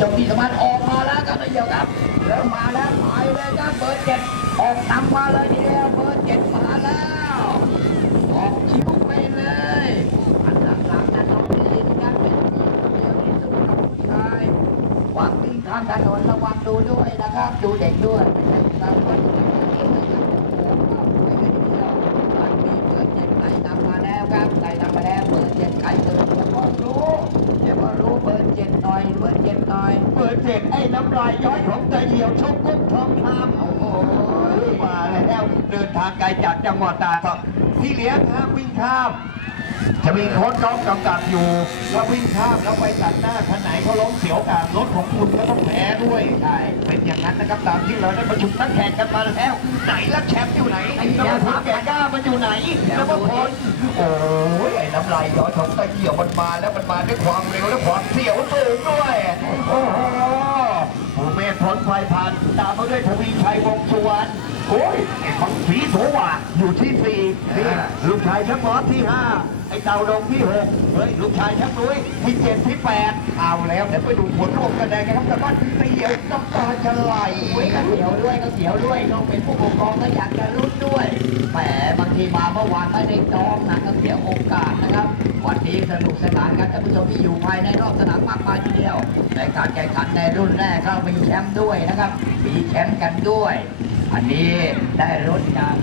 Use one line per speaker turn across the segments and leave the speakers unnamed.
ชมที่สมานออกมาแล้วครับนายเดียวครับเริ่มมาแล้วไปเลยครับเบอร์เจ็ดออกนำมาเลยทีเดียวเบอร์เจ็ดมาแล้วออกคิ้วไปเลยอันดับสามจะต้องพี่ลินครับเป็นผู้เดียวที่สู้กับผู้ชายวังวิ่งข้ามถนนระวังดูด้วยนะครับ ดูเด็กด้วยไม่ใช่ตามคนเดีนะ จ็ดหน่อยเปิ
ดเจ็ดไอ้น้ำลายย้อยของตะเหี่ยวชกกุ้งทองคำ
โอ้โห
มาแล้วเดินทางไกลจากจังหวัดตากที่เลี้ยงห้ามวิ่งข้ามจะมีโค้ชน้องกำกับอยู่แล้ววิ่งข้ามแล้วไปตัดหน้าคันไหนเขาล้มเสียวกับรถของคุณก็ต้องแพ้ด้วยใช่เป็นอย่างนั้นนะครับตามที่เราได้ประชุมนักแข่งกันมาแล้วไหนแล้วแชมป์อยู่ไหนไอ้นพพลแก่กล้ามันอยู่ไหนนพพลโอ้ยไอ้น้ำลายย้อยของตะเหี่ยวมันมาแล้วมันมาด้วยความเร็วและความเสียวสูงด้วยโอ้โหภู เมธผลไฟพันธ์ตามมาด้วยทวีชัยวงศ์สุวรรณโอ้ยไอ้ของสีโสว่ะอยู่ที่สี่นี่ลูกชายชักมอสที่ห้าไอ้เต่าดงที่หกเฮ้ยลูกชายชักนุ้ยที่เจ็ดที่แปดเอาแล้วเดี๋ยวไปดูผลรวมกันเลยนะครับแต่ว่าเสียวน้ำตาจะไหล
โอ้ยก็เสียวด้วยก็เสียวด้วยต้องเป็นผู้ปกครองก็อยากจะลุ้นด้วยแหมบางทีมาเมื่อวานไม่ได้จองนะก็เสียโอกาสนะครับวันนี้สนุกสนานกันท่านผู้ชมที่อยู่ภายในรอบสนามมากมายทีเดียว ในการแข่งขันในรุ่นแรกก็มีแชมป์ด้วยนะครับ มีแชมป์กันด้วย อันนี้ได้รถจาก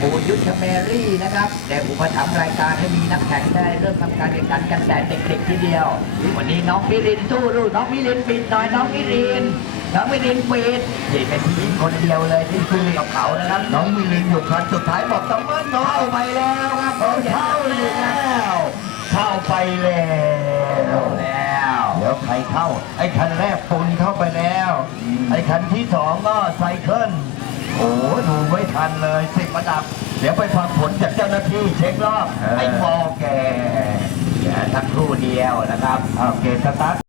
ปูยุทธเมรี่นะครับได้อุปถัมภ์รายการให้มีนักแข่งได้เริ่มทำการแข่งขันกันแต่เด็กๆทีเดียว วันนี้น้องมิลินสู้รุ่นน้องมิลินปิดหน่อยน้องมิลินน้องมิลินปิดนี่เป็นผู้หญิงคนเดียวเลยที่สู้กับเขานะครับ
น้องมิลินอยู่คันสุดท้ายบอกตำมันน้อ
เข้ายไปแล้วครับ
เข้าแล้ว เข้าไปแล้ว ใครเข้า ไอ้คันแรกปุนเข้าไปแล้ว ไอ้คันที่สองก็ไซเคิลโอ้ดูไม่ทันเลยสิบระดับ เดี๋ยวไปฟังผลจากเจ้าหน้าที่เช็ครอบไอ้ฟอแก
สักครู่เดียวนะครับ
เอาเกตสตาร์ท